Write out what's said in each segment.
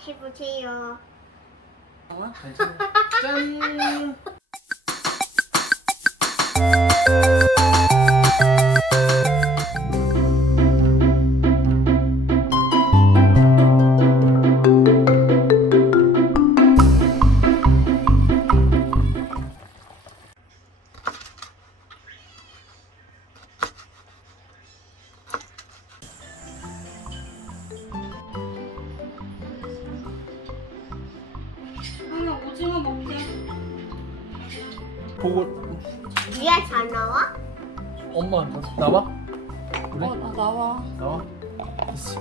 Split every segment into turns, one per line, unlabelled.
해보세요.
짠!
하나 오징어 먹게.
보고
리아 잘 나와?
엄마 나와? 그래?
나 나와.
나와? 있어.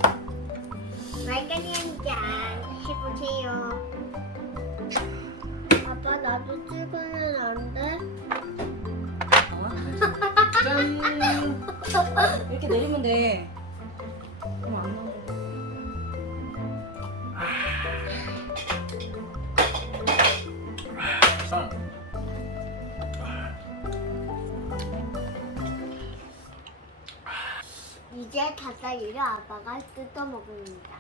말까지 짠 해보세요. 아빠 나도 찍으면 안 돼?
짠!
이렇게 내리면 돼. 그럼 안 나오고.
짠!
이제 닭다리를 아빠가 뜯어 먹습니다.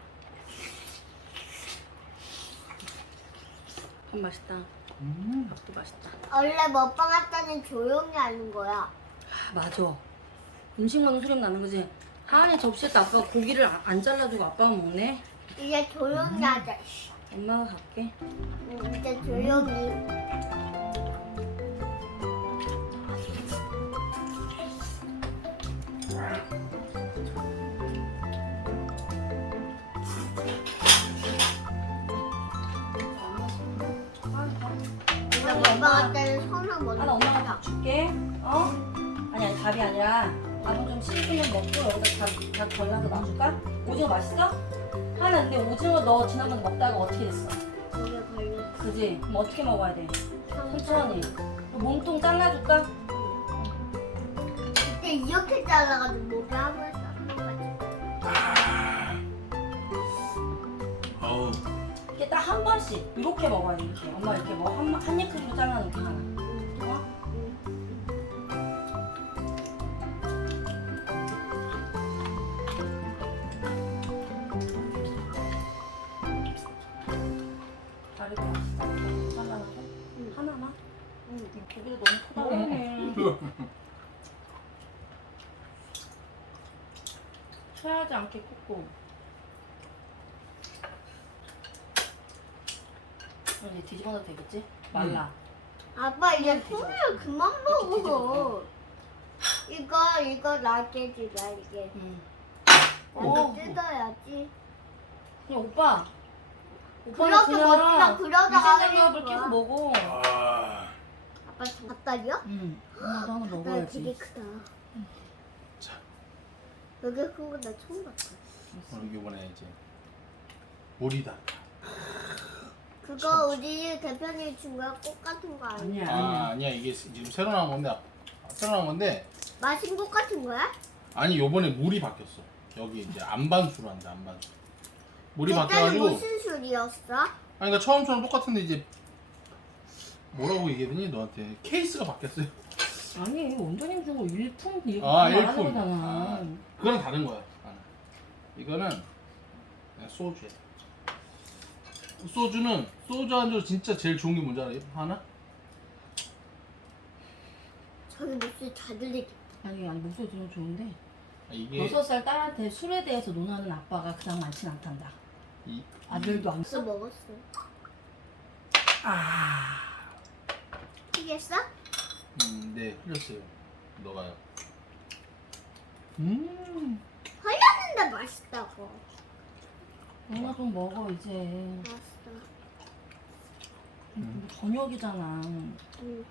밥 맛있다. 밥도 맛있다.
원래 먹방 할 때는 조용히 하는 거야.
아, 맞아. 음식 먹는 소리 나는 거지. 하은이 접시에다 아빠가 고기를 안 잘라주고 아빠가 먹네.
이제 조용히 하자.
엄마가 갈게.
이제 조용히. 이제 먹방 할 때는 손을 먼저
하나 엄마가
닦아.
밥 줄게. 어? 아니 밥이 아니라 밥은 좀 씻으면 먹고 여기다 밥 걸러서 놔줄까? 오징어 맛있어? 하나 근데 오징어 너 지난번에 먹다가 어떻게 됐어?
목에 걸렸어.
그지? 그럼 어떻게 먹어야 돼? 천천히. 몸통 잘라줄까?
그때 이렇게 잘라가지고 목에 한번 쌌어가지고.
어우.
이렇게 딱 한 번씩 이렇게 먹어야 돼. 이렇게. 엄마 이렇게 뭐 한 입 크기로 잘라놓게 하나. 좋아? 다리도 맛있어. 잘라놔서 하나만. 고기도 너무 크다. 쳐야지 않게 굽고. 이제 뒤집어도 되겠지? 말라.
아빠 이제 손을 그만 먹어. 이거 나게지 날게.
응.
나도 뜯어야지.
그냥 오빠.
그렇게 먹지마. 그러다가
미생각을 계속 먹어.
아빠 닭다리야?
응. 엄마도 하나
닭다리
먹어야지.
되게 크다.
자,
여기 큰 거 나 처음 봤어.
오늘 이번에 이제 물이다.
그거 우리 대표님이 준 거야? 꽃 같은 거 아니야?
아니야.
아니야 이게 지금 새로 나온 건데 새로 나온 건데
마신 꽃 같은 거야?
아니 요번에 물이 바뀌었어. 여기 이제 안반수로 한다 안반수. 물이
그때는
바뀌어가지고
무슨 술이었어?
아니 그러니까 처음처럼 똑같은데 이제 뭐라고 얘기해야 되니 너한테 케이스가 바뀌었어요.
아니 원장님 준 거 일품 이거
아
말하는
일품.
거잖아.
아, 그거랑 다른 거야. 이거는 그냥 소주야. 소주는 소주 안주 진짜 제일 좋은 게 뭔지 알아? 하나?
저기 목소리 다 들리게.
아니 목소리 들으면 좋은데
이게
6살 딸한테 술에 대해서 논하는 아빠가 그닥 많진 않단다.
이,
아들도 안
벌써
써?
먹었어.
아.
튀겼어?
네 흘렸어요. 너가요.
흘렸는데 맛있다고.
엄마 좀 먹어 이제.
맛있어.
저녁이잖아.
응.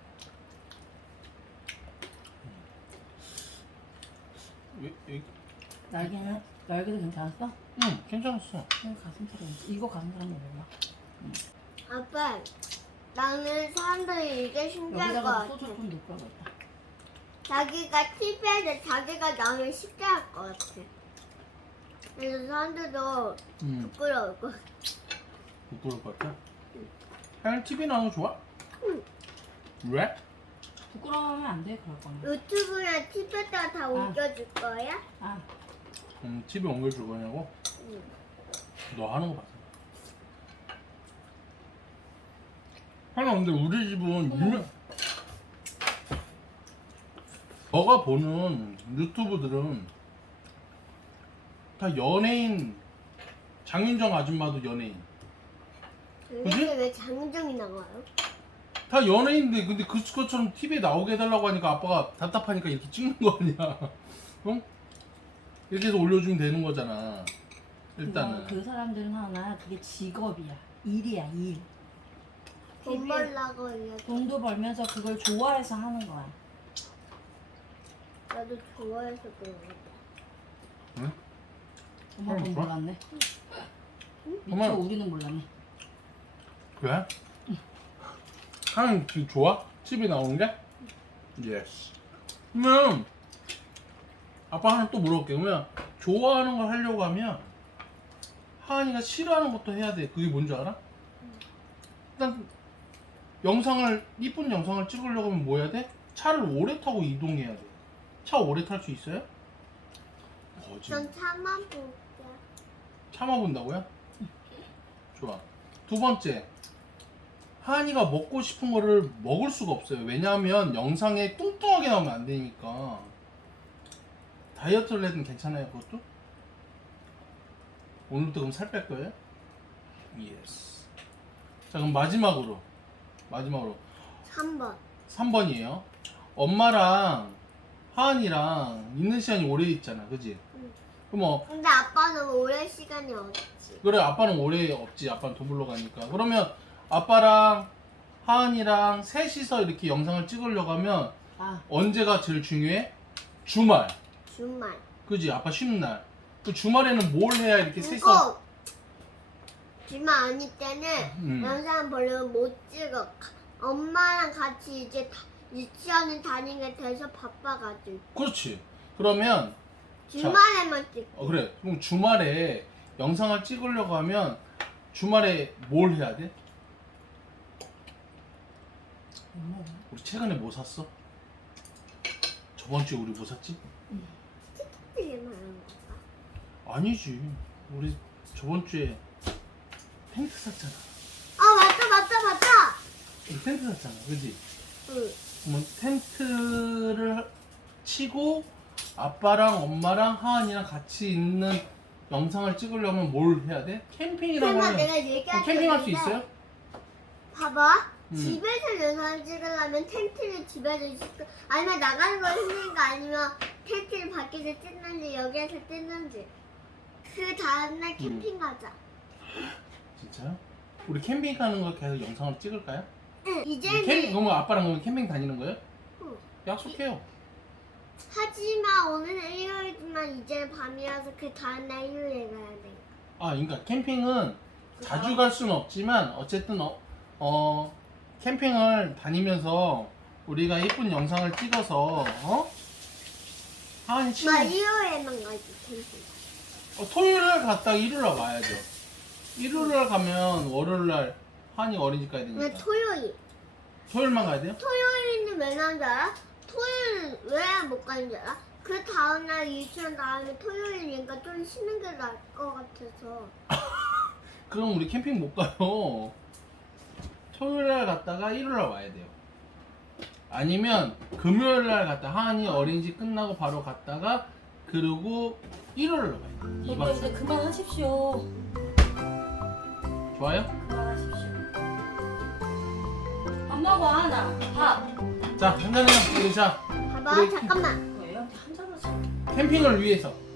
왜?
날개도 괜찮았어?
응 괜찮았어.
그냥 가슴살이 이거 가슴살은 먹어봐.
아빠, 나는 사람들이 이게 신기할 것
여기다가
같아.
소주 좀 넣을 거겠다.
자기가 TV에서 자기가 나오면 신기할 것 같아. 그래서 사람들도 부끄러울 것 같아.
부끄러울 것 같아? 하연 TV 나오는 거 좋아?
응.
왜?
부끄러워하면 안 돼 그럴 거면.
유튜브나 TV에다가 다 옮겨줄 거야?
아
TV 옮겨줄 거냐고?
응.
너 하는 거 봤어. 하나 근데 우리 집은 너가 보는 유튜브들은 다 연예인. 장윤정 아줌마도 연예인.
근데 왜 장정이 나와요?
다 연예인인데 근데 그것처럼 TV에 나오게 해달라고 하니까 아빠가 답답하니까 이렇게 찍는 거 아니야. 응? 이렇게 해서 올려주면 되는 거잖아. 일단은.
그 사람들은 하나 그게 직업이야. 일이야 일.
돈 벌라고 이래.
돈도 벌면서 그걸 좋아해서 하는 거야.
나도 좋아해서 그런 거.
응?
엄마 돈
좋아?
몰랐네.
엄마.
미쳐 우리는 몰랐네.
그래? 하는 그 좋아? TV에 나오는 게? 예스. 그러면 아빠 하나 또 물어볼게. 그러면 좋아하는 걸 하려고 하면 하은이가 싫어하는 것도 해야 돼. 그게 뭔지 알아? 일단 영상을 이쁜 영상을 찍으려고 하면 뭐 해야 돼? 차를 오래 타고 이동해야 돼. 차 오래 탈 수 있어요? 거짓.
전 참아볼게.
참아본다고요? 좋아. 두 번째, 하은이가 먹고 싶은 거를 먹을 수가 없어요. 왜냐하면 영상에 뚱뚱하게 나오면 안 되니까. 다이어트를 해도 괜찮아요, 그것도? 오늘부터 그럼 살 뺄 거예요? 예스. 자, 그럼 마지막으로
3번.
3번이에요. 엄마랑 하은이랑 있는 시간이 오래 있잖아, 그지?
응.
그럼 뭐
근데 아빠는 오래 시간이 없지.
그래, 아빠는 오래 없지. 아빠는 돈 벌러 가니까. 그러면 아빠랑 하은이랑 셋이서 이렇게 영상을 찍으려고 하면
아
언제가 제일 중요해? 주말.
주말.
그지? 아빠 쉬는 날. 그 주말에는 뭘 해야 이렇게 셋이서.
이거 주말 아닐 때는 영상 보려면 못 찍어. 엄마랑 같이 이제 유치원을 다니게 돼서 바빠가지고
그렇지. 그러면
주말에만 찍고.
그래. 그럼 주말에 영상을 찍으려고 하면 주말에 뭘 해야 돼?
엄마가
우리 최근에 뭐 샀어? 저번 주에 우리 뭐 샀지?
찍기만 하는 거야.
아니지. 우리 저번 주에 텐트 샀잖아.
아 맞다.
우리 텐트 샀잖아. 그지?
응.
그러면 텐트를 치고 아빠랑 엄마랑 하은이랑 같이 있는 영상을 찍으려면 뭘 해야 돼? 캠핑이라고
설마
하면
내가 얘기할
캠핑할 수
건데
있어요?
봐봐.
음.
집에서 영상을 찍으려면 텐트를 집에서 찍고 아니면 나가는 거 힘드니까 아니면 텐트를 밖에서 찍는지 여기에서 찍는지 그 다음날 캠핑 가자.
진짜요? 우리 캠핑 가는 거 계속 영상으로 찍을까요?
응.
우리
이제는
그러면 아빠랑 그러면 캠핑 다니는 거예요?
응.
약속해요.
하지만 오늘은 일요일이지만 이제는 밤이라서 그 다음날 일요일에 가야 돼.
아, 그러니까 캠핑은 자주 갈 수는 없지만 어쨌든 캠핑을 다니면서 우리가 예쁜 영상을 찍어서 하은이 친구
나 일요일에만 가지 캠핑.
토요일 날 갔다가 일요일 날 와야죠. 일요일 날 가면 월요일 날 하은이 어린이집 가야
나
되니까.
토요일.
토요일만 가야 돼요?
토요일은 왜 나온 줄 알아? 토요일은 왜 못 가는 줄 알아? 그 다음날 유치원 다음에 토요일이니까 좀 쉬는 게 나을 것 같아서.
그럼 우리 캠핑 못 가요. 토요일 날 갔다가 일요일 날 와야 돼요. 아니면 금요일 날 갔다 하은이 어린이집 끝나고 바로 갔다가 그리고 일요일 날 와야 돼요.
오빠 이제 그만하십시오.
좋아요?
그만하십시오. 밥 먹어 하나. 밥.
자, 한잔해요. 우리 자
봐봐,
그래.
잠깐만.
왜요? 한 잔 하자.
캠핑을 위해서